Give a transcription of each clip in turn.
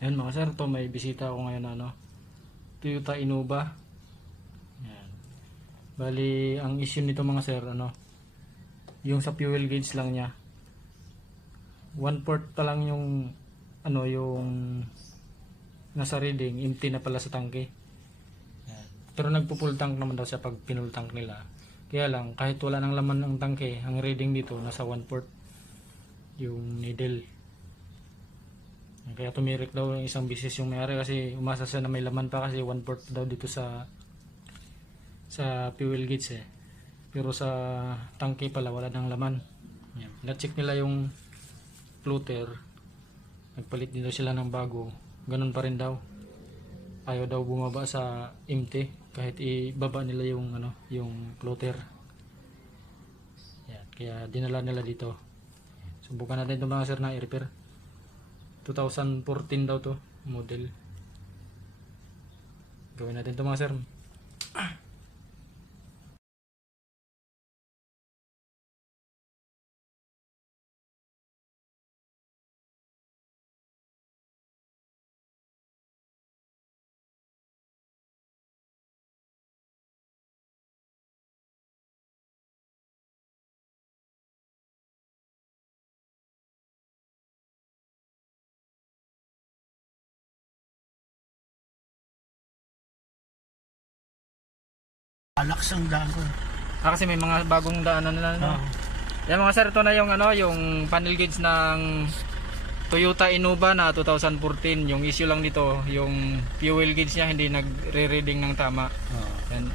Ayan mga sir, to may bisita ako ngayon na Toyota Innova. Ayan. Bali, ang issue nito mga sir, yung sa fuel gauge lang niya. 1/4 pa lang yung yung nasa reading, empty na pala sa tangke. Ayan. Pero nagpo-full tank naman daw siya pag pinull tank nila. Kaya lang, kahit wala ng laman ng tangke, ang reading dito nasa 1/4 yung needle. Kaya tumirik daw yung isang bisis yung may-ari kasi umasa siya na may laman pa kasi 1/4 daw dito sa fuel gauge eh. Pero sa tangke pala wala nang laman. Yan. Na-check nila yung floater. Nagpalit din daw sila ng bago. Ganun pa rin daw. Ayaw daw bumaba sa empty kahit ibaba nila yung yung floater. Yan. Kaya dinala nila dito. Subukan natin itong mga sir na i-repair. 2014 daw to model. Gawin natin ito mga sir. Alaks ang daan ko. Kasi may mga bagong daanan nila Yan mga sir, ito na yung yung panel gauge ng Toyota Innova na 2014. Yung issue lang dito, yung fuel gauge niya hindi nagre-reading ng tama. Yan.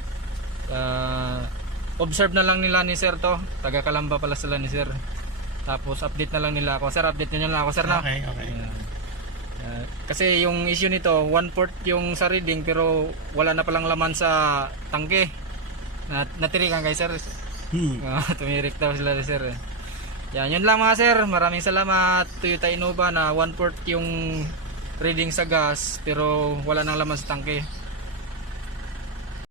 Observe na lang nila ni sir to. Taga Kalamba pala sila ni sir. Tapos update na lang nila ako. Sir, update niyo lang ako sir na. Okay. Kasi yung issue nito, 1/4 yung sa reading pero wala na palang laman sa tangke. Natirikan kay sir. Tumirik daw sila sir. Yan, yun lang mga sir. Maraming salamat. Toyota Innova na 1/4 yung reading sa gas pero wala nang laman sa tangke.